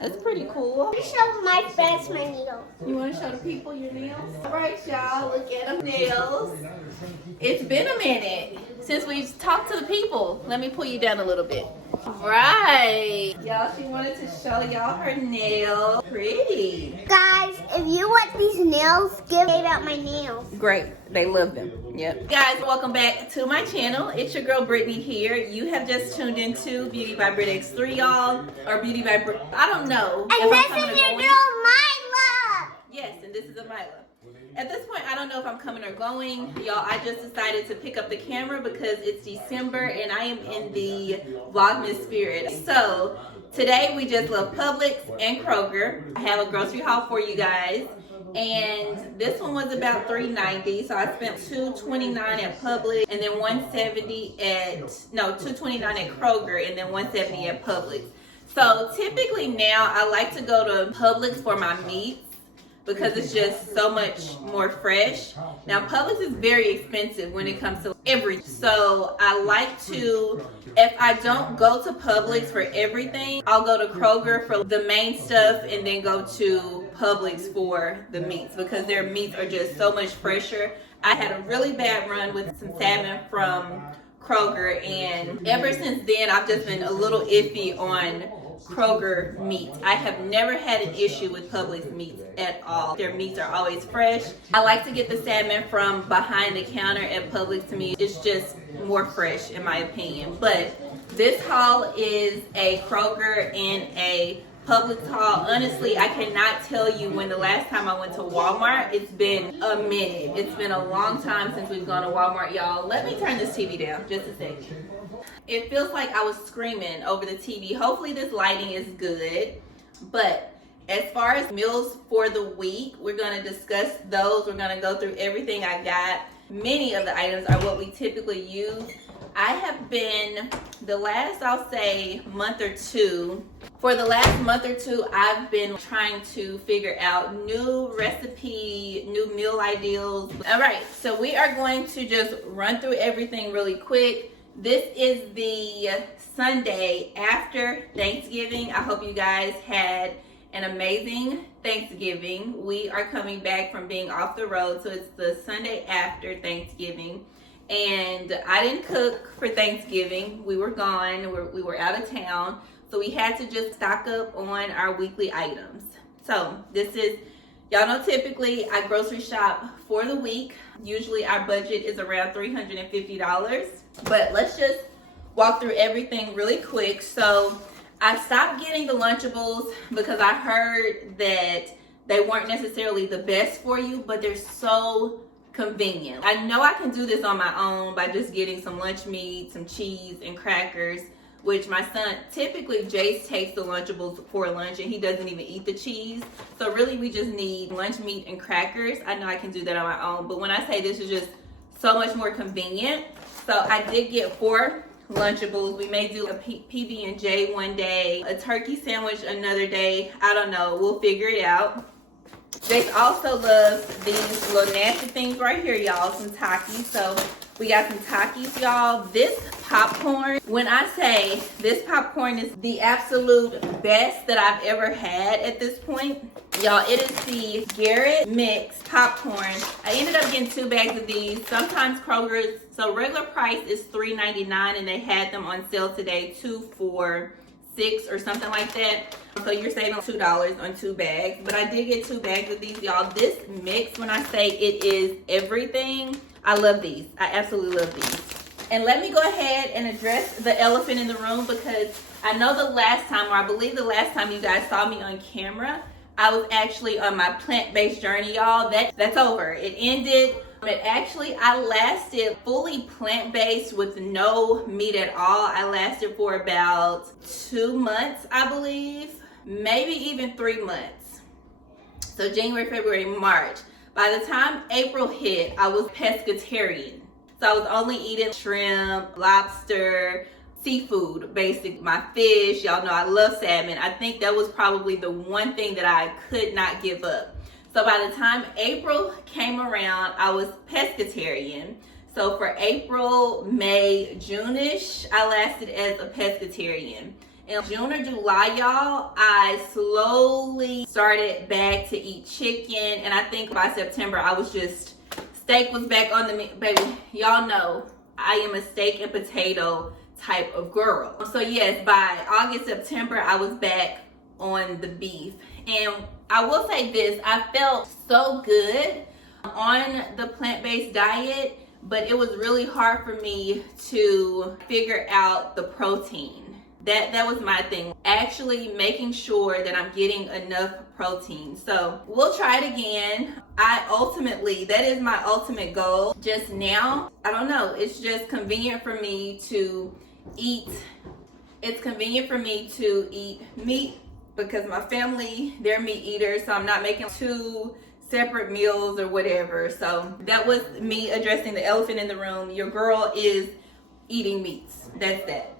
That's pretty cool. I'm gonna show my friends my needles. You want to show the people your nails? All right, y'all, look at them nails. It's been a minute since we've talked to the people. Let me pull you down a little bit. Right. Y'all, she wanted to show y'all her nails. Pretty. Guys, if you want these nails, give out my nails. Great. They love them. Yep. Guys, welcome back to my channel. It's your girl Brittany here. You have just tuned into Beauty by Brit X3, y'all. Or Beauty by Brit. I don't know. And this is your girl, Mila. Yes, and this is a Mila. At this point, I don't know if I'm coming or going. Y'all, I just decided to pick up the camera because it's December and I am in the Vlogmas spirit. So, today we just left Publix and Kroger. I have a grocery haul for you guys. And this one was about $3.90. So I spent $2.29 at Publix and then $1.70 $2.29 at Kroger and then $1.70 at Publix. So typically now I like to go to Publix for my meats, because it's just so much more fresh. Now, Publix is very expensive when it comes to everything. So I like to, if I don't go to Publix for everything, I'll go to Kroger for the main stuff and then go to Publix for the meats, because their meats are just so much fresher. I had a really bad run with some salmon from Kroger, and ever since then, I've just been a little iffy on Kroger meats. I have never had an issue with Publix meats at all. Their meats are always fresh. I like to get the salmon from behind the counter at Publix. To me, it's just more fresh in my opinion. But this haul is a Kroger and a Publix haul. Honestly, I cannot tell you when the last time I went to Walmart. It's been a minute. It's been a long time since we've gone to Walmart, y'all. Let me turn this TV down just a second. It feels like I was screaming over the TV. Hopefully this lighting is good. But as far as meals for the week, we're going to discuss those. We're going to go through everything I got. Many of the items are what we typically use. I have been, the last, I'll say, month or two, for the last month or two, I've been trying to figure out new recipe, new meal ideals. All right, so we are going to just run through everything really quick. This is the Sunday after Thanksgiving. I hope you guys had an amazing Thanksgiving. We are coming back from being off the road, so it's the Sunday after Thanksgiving. And I didn't cook for Thanksgiving. We were gone. We were out of town. So we had to just stock up on our weekly items. So this is, y'all know typically I grocery shop for the week. Usually our budget is around $350. But let's just walk through everything really quick. So I stopped getting the Lunchables because I heard that they weren't necessarily the best for you, but they're so convenient. I know I can do this on my own by just getting some lunch meat, some cheese, and crackers, which my son, typically Jace takes the Lunchables for lunch and he doesn't even eat the cheese. So really we just need lunch meat and crackers. I know I can do that on my own, but when I say this is just so much more convenient. So I did get 4 Lunchables. We may do a PB&J one day, a turkey sandwich another day. I don't know. We'll figure it out. Jace also loves these little nasty things right here, y'all. Some Takis. So we got some Takis, y'all. This popcorn, when I say this popcorn is the absolute best that I've ever had at this point, y'all, it is the Garrett Mix popcorn. I ended up getting 2 bags of these. Sometimes Kroger's, so regular price is $3.99 and they had them on sale today, 2 for $6 or something like that. So you're saving $2 on 2 bags. But I did get 2 bags of these, y'all. This mix, when I say it is everything, I love these. I absolutely love these. And let me go ahead and address the elephant in the room, because I know the last time, or I believe the last time you guys saw me on camera, I was actually on my plant-based journey, y'all. That's over. It ended. But actually, I lasted fully plant-based with no meat at all. I lasted for about 2 months, I believe. Maybe even 3 months. So January, February, March. By the time April hit, I was pescatarian. So I was only eating shrimp, lobster, seafood, basically. My fish, y'all know I love salmon. I think that was probably the one thing that I could not give up. So by the time April came around, I was pescatarian. So for April, May, June-ish, I lasted as a pescatarian. In June or July, y'all, I slowly started back to eat chicken. And I think by September, I was just, steak was back on the menu. Baby, y'all know I am a steak and potato type of girl. So yes, by August, September, I was back on the beef. And I will say this, I felt so good on the plant-based diet, but it was really hard for me to figure out the protein. That was my thing. Actually making sure that I'm getting enough protein. So we'll try it again. That is my ultimate goal. Just now, I don't know, it's just convenient for me to eat. It's convenient for me to eat meat because my family, they're meat eaters, so I'm not making 2 separate meals or whatever. So that was me addressing the elephant in the room. Your girl is eating meats. That's that.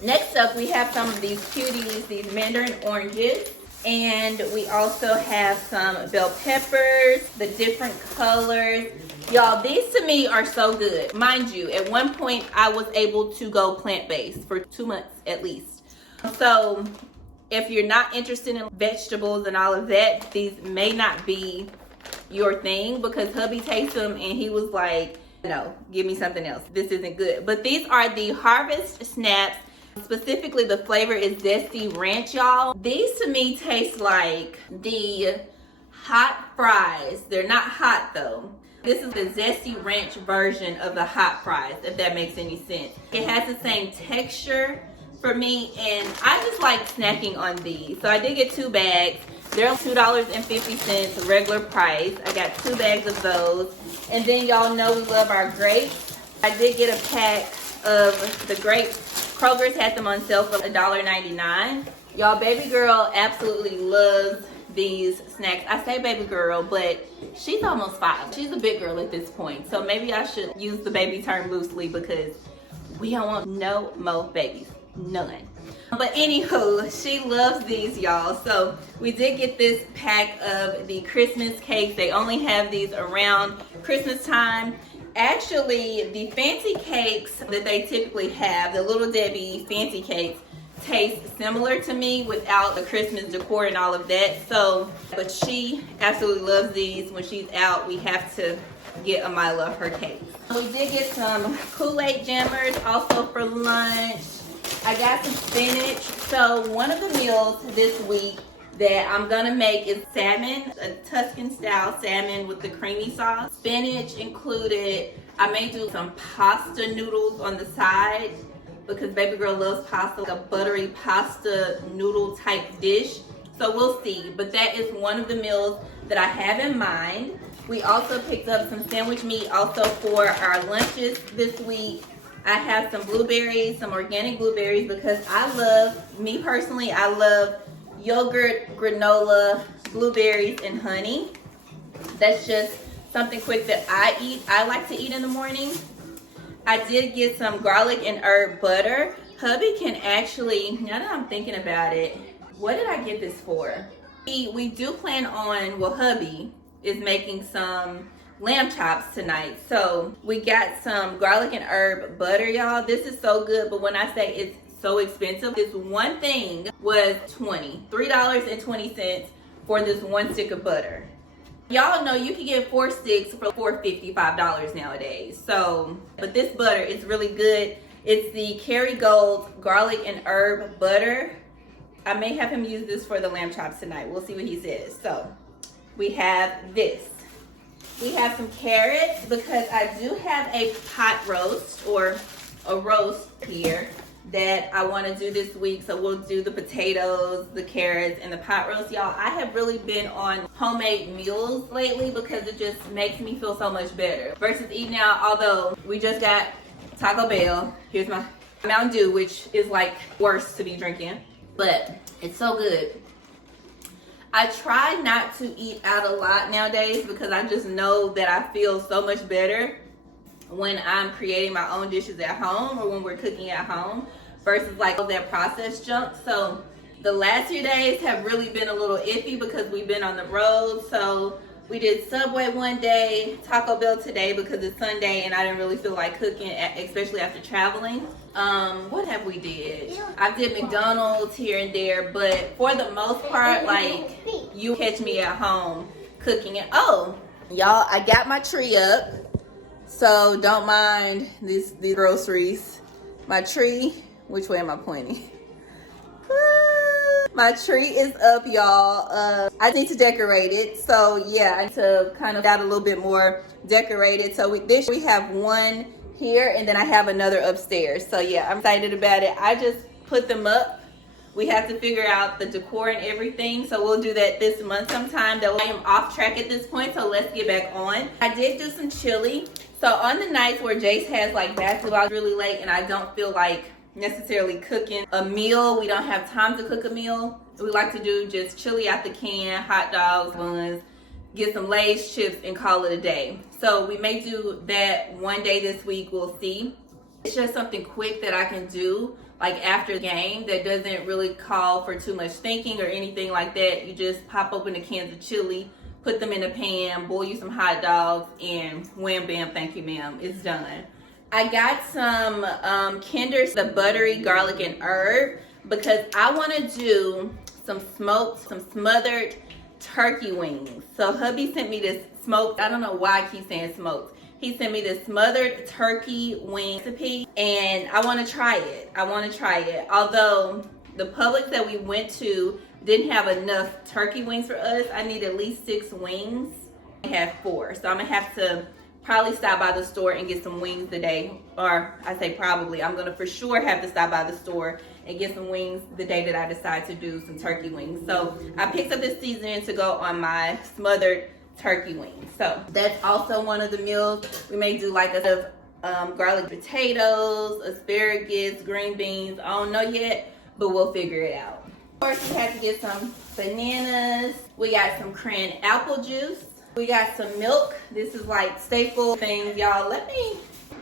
Next up, we have some of these cuties, these mandarin oranges. And we also have some bell peppers, the different colors. Y'all, these to me are so good. Mind you, at one point I was able to go plant-based for 2 months at least. So if you're not interested in vegetables and all of that, these may not be your thing, because hubby tasted them and he was like, no, give me something else. This isn't good. But these are the Harvest Snaps. Specifically, the flavor is Zesty Ranch, y'all. These to me taste like the hot fries. They're not hot though. This is the Zesty Ranch version of the hot fries, if that makes any sense. It has the same texture for me, and I just like snacking on these. So I did get 2 bags. They're $2.50 regular price. I got 2 bags of those. And then y'all know we love our grapes. I did get a pack of the grapes. Kroger's had them on sale for $1.99. Y'all, baby girl absolutely loves these snacks. I say baby girl, but she's almost 5. She's a big girl at this point. So maybe I should use the baby term loosely, because we don't want no more babies. None. But anywho, she loves these, y'all. So we did get this pack of the Christmas cakes. They only have these around Christmas time. Actually, the fancy cakes that they typically have, the Little Debbie fancy cakes, taste similar to me without the Christmas decor and all of that. So, but she absolutely loves these. When she's out, we have to get a mile of her cakes. We did get some Kool-Aid jammers also for lunch. I got some spinach. So one of the meals this week that I'm gonna make is salmon, a Tuscan style salmon with the creamy sauce. Spinach included. I may do some pasta noodles on the side because baby girl loves pasta, like a buttery pasta noodle type dish. So we'll see, but that is one of the meals that I have in mind. We also picked up some sandwich meat also for our lunches this week. I have some blueberries, some organic blueberries, because I love yogurt, granola, blueberries, and honey. That's just something quick that I like to eat in the morning. I did get some garlic and herb butter. Hubby can actually, now that I'm thinking about it, what did I get this for? We do plan on, well, hubby is making some lamb chops tonight. So we got some garlic and herb butter, y'all. This is so good, but when I say it's so expensive, this one thing was $3.20 for this one stick of butter. Y'all know you can get 4 sticks for $4.55 nowadays. So, but this butter is really good. It's the Kerrygold garlic and herb butter. I may have him use this for the lamb chops tonight. We'll see what he says. So we have this. We have some carrots, because I do have a pot roast or a roast here that I want to do this week. So we'll do the potatoes, the carrots, and the pot roast. Y'all, I have really been on homemade meals lately because it just makes me feel so much better versus eating out. Although we just got Taco Bell. Here's my Mountain Dew, which is like worse to be drinking, but it's so good. I try not to eat out a lot nowadays because I just know that I feel so much better when I'm creating my own dishes at home or when we're cooking at home versus like all that processed junk. So the last few days have really been a little iffy because we've been on the road. So We did Subway one day, Taco Bell today because it's Sunday and I didn't really feel like cooking, especially after traveling. What have we did? I did McDonald's here and there, but for the most part, like, you catch me at home cooking it. Oh, y'all, I got my tree up, so don't mind these groceries. My tree, which way am I pointing? My tree is up, y'all. I need to decorate it, so yeah, I need to kind of add a little bit more decorated. So we have one here, and then I have another upstairs. So yeah, I'm excited about it. I just put them up. We have to figure out the decor and everything, so we'll do that this month sometime. Though I am off track at this point, so let's get back on. I did do some chili. So on the nights where Jace has like basketball really late and I don't feel like necessarily cooking a meal, we don't have time to cook a meal, we like to do just chili out the can, hot dogs, buns, get some Lay's chips and call it a day. So we may do that one day this week, we'll see. It's just something quick that I can do like after the game that doesn't really call for too much thinking or anything like that. You just pop open the cans of chili, put them in a pan, boil you some hot dogs, and wham bam, thank you ma'am, it's done. I got some Kinder's, the buttery garlic and herb, because I want to do some smoked, some smothered turkey wings. So hubby sent me this smoked, I don't know why I keep saying smoked. He sent me this smothered turkey wing recipe, and I want to try it. Although the Publix that we went to didn't have enough turkey wings for us, I need at least 6 wings. I have 4, so I'm gonna have to probably stop by the store and get some wings today. Or I say probably, I'm gonna for sure have to stop by the store and get some wings the day that I decide to do some turkey wings. So I picked up this seasoning to go on my smothered turkey wings. So that's also one of the meals. We may do like a garlic potatoes, asparagus, green beans. I don't know yet, but we'll figure it out. Of course, we had to get some bananas. We got some cran apple juice. We got some milk. This is like staple things, y'all.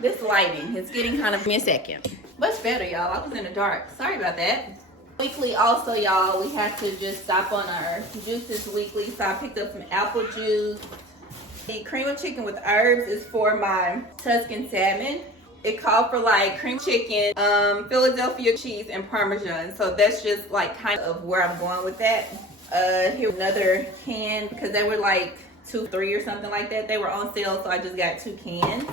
This lighting is getting kind of, give me a second. Much better, y'all. I was in the dark. Sorry about that. Weekly also, y'all, we have to just stop on our juices weekly. So I picked up some apple juice. The cream of chicken with herbs is for my Tuscan salmon. It called for like cream chicken, Philadelphia cheese, and Parmesan. So that's just like kind of where I'm going with that. Here's another can because they were like $2, $3 or something like that. They were on sale, so I just got 2 cans.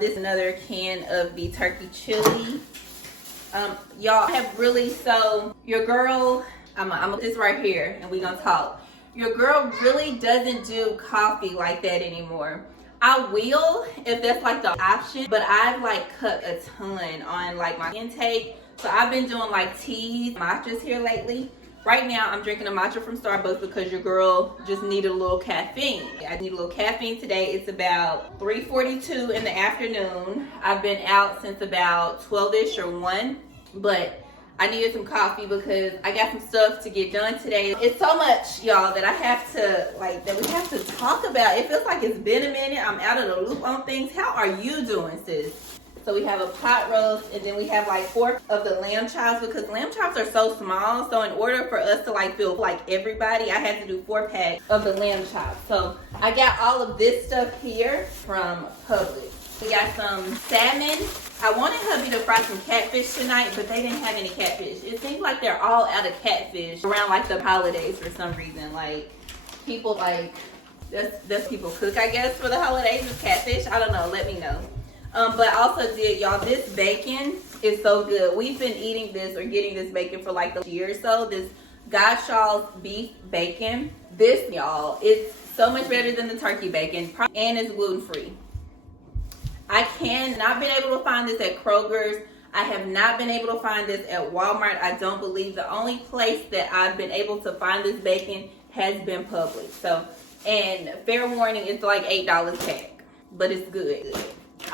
This is another can of the turkey chili. Y'all have really, so your girl, I'm this right here and we gonna talk. Your girl really doesn't do coffee like that anymore. I will if that's like the option, but I've like cut a ton on like my intake. So I've been doing like teas, matchas here lately. Right now I'm drinking a matcha from Starbucks because your girl just needed a little caffeine. I need a little caffeine today. It's about 3:42 in the afternoon. I've been out since about 12ish or 1, but I needed some coffee because I got some stuff to get done today. It's so much, y'all, that I have to, like, that we have to talk about. It feels like it's been a minute. I'm out of the loop on things. How are you doing, sis? So we have a pot roast, and then we have like 4 of the lamb chops because lamb chops are so small. So in order for us to like feel like everybody, I had to do 4 packs of the lamb chops. So I got all of this stuff here from Publix. We got some salmon. I wanted hubby to fry some catfish tonight, but they didn't have any catfish. It seems like they're all out of catfish around like the holidays for some reason. Like people like, that's people cook, I guess, for the holidays with catfish. I don't know, let me know. But I also did, y'all, this bacon is so good. We've been eating this or getting this bacon for like a year or so. This Godshaw's beef bacon. This, y'all, it's so much better than the turkey bacon and it's gluten-free. I not been able to find this at Kroger's. I have not been able to find this at Walmart. I don't believe. The only place that I've been able to find this bacon has been Publix. So, and fair warning, it's like $8 pack, but it's good.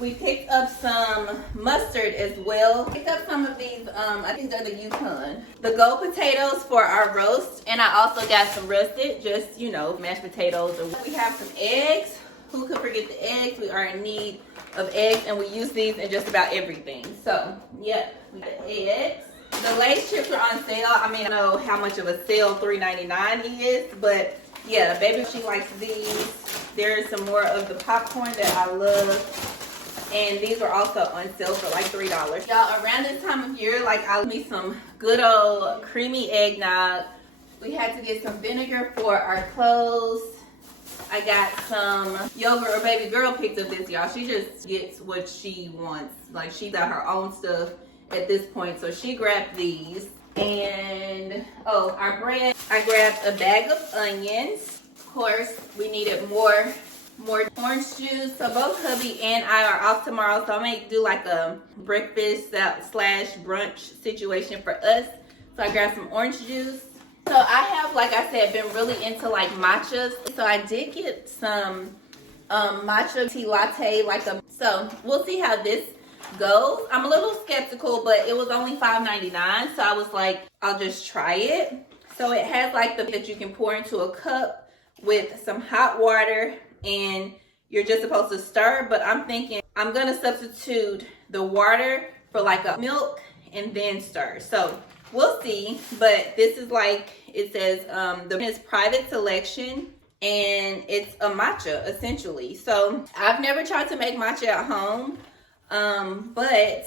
We picked up some mustard as well. Picked up some of these, I think they're the Yukon. The gold potatoes for our roast. And I also got some rusted, just, you know, mashed potatoes. We have some eggs. Who could forget the eggs? We are in need of eggs, and we use these in just about everything. So, yep, we got eggs. The Lay's chips are on sale. I mean, I know how much of a sale $3.99 is, but Yeah, baby, she likes these. There's some more of the popcorn that I love. And these are also on sale for like $3. Y'all, around this time of year, like I'll make some good old creamy eggnog. We had to get some vinegar for our clothes. I got some yogurt, or baby girl picked up this, y'all. She just gets what she wants. Like, she got her own stuff at this point, so she grabbed these. And oh, our bread, I grabbed a bag of onions. Of course, we needed more orange juice. So both hubby and I are off tomorrow, so I may do like a breakfast slash brunch situation for us. So I grabbed some orange juice. So I have, like I said, been really into like matchas. So I did get some matcha tea latte, so we'll see how this goes. I'm a little skeptical, but it was only $5.99, so I was like, I'll just try it. So it has like that you can pour into a cup with some hot water, and you're just supposed to stir. But I'm thinking I'm gonna substitute the water for like a milk and then stir. So we'll see. But this is like, it says the is private selection, and it's a matcha essentially. So I've never tried to make matcha at home, but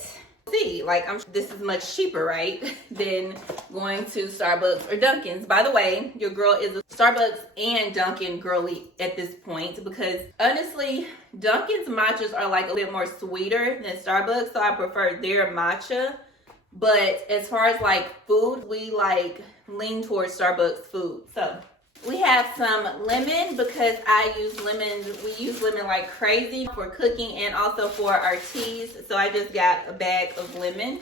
see, like this is much cheaper, right, than going to Starbucks or Dunkin's. By the way, your girl is a Starbucks and Dunkin' girly at this point, because honestly, Dunkin's matchas are like a bit more sweeter than Starbucks, so I prefer their matcha. But as far as like food, we like lean towards Starbucks food. So we have some lemon, because we use lemon like crazy for cooking and also for our teas. So I just got a bag of lemon.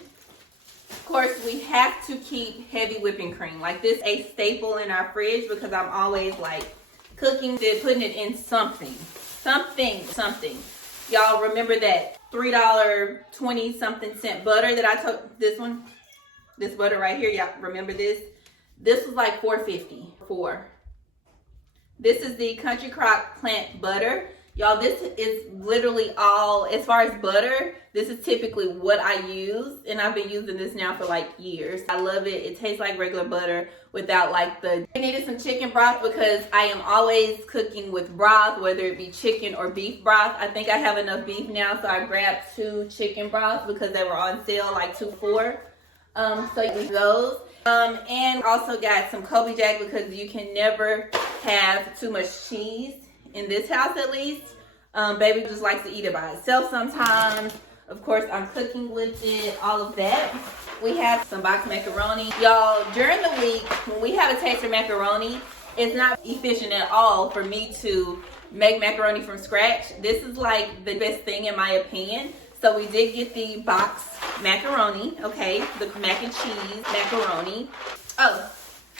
Of course, we have to keep heavy whipping cream. Like, this is a staple in our fridge, because I'm always like cooking it, putting it in something. Y'all remember that $3.20 something cent butter that I took? This butter right here, y'all remember this? This was like $4.50. This is the Country Crock plant butter. Y'all, this is literally all, as far as butter, this is typically what I use, and I've been using this now for like years. I love it. It tastes like regular butter without like I needed some chicken broth, because I am always cooking with broth, whether it be chicken or beef broth. I think I have enough beef now, so I grabbed 2 chicken broths because they were on sale, like 2 for. So you use those. And also got some Kobe Jack, because you can never have too much cheese in this house, at least. Baby just likes to eat it by itself sometimes. Of course, I'm cooking with it, all of that. We have some boxed macaroni. Y'all, during the week, when we have a taster macaroni, it's not efficient at all for me to make macaroni from scratch. This is like the best thing in my opinion. So we did get the boxed macaroni, okay? The mac and cheese macaroni. Oh,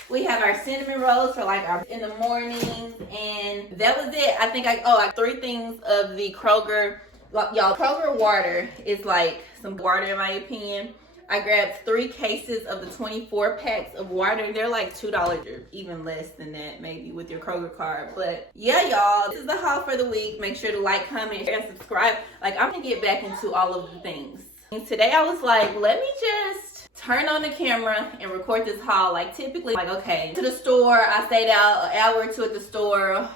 we have our cinnamon rolls for like in the morning, and that was it. I think like 3 things of the Kroger. Y'all, Kroger water is like some water in my opinion. I grabbed 3 cases of the 24 packs of water. They're like $2 or even less than that, maybe, with your Kroger card. But yeah, y'all, this is the haul for the week. Make sure to like, comment, share, and subscribe. Like, I'm gonna get back into all of the things. And today I was like, let me just turn on the camera and record this haul. Like, typically, like, okay, to the store, I stayed out an hour or 2 at the store.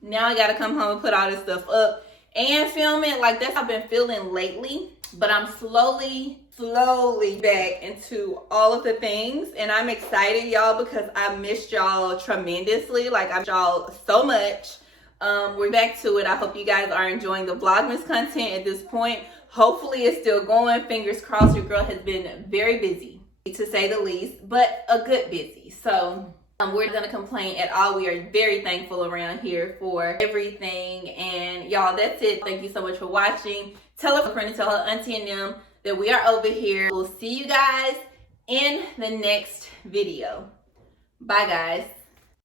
Now I gotta come home and put all this stuff up and film it. Like, that's how I've been feeling lately. But I'm slowly back into all of the things, and I'm excited, y'all, because I missed y'all tremendously. Like, I missed y'all so much. We're back to it. I hope you guys are enjoying the Vlogmas content at this point. Hopefully it's still going. Fingers crossed. Your girl has been very busy, to say the least, but a good busy. So we're not gonna complain at all. We are very thankful around here for everything. And y'all, that's it. Thank you so much for watching. Tell her friend and tell her auntie and them that we are over here. We'll see you guys in the next video. Bye, guys.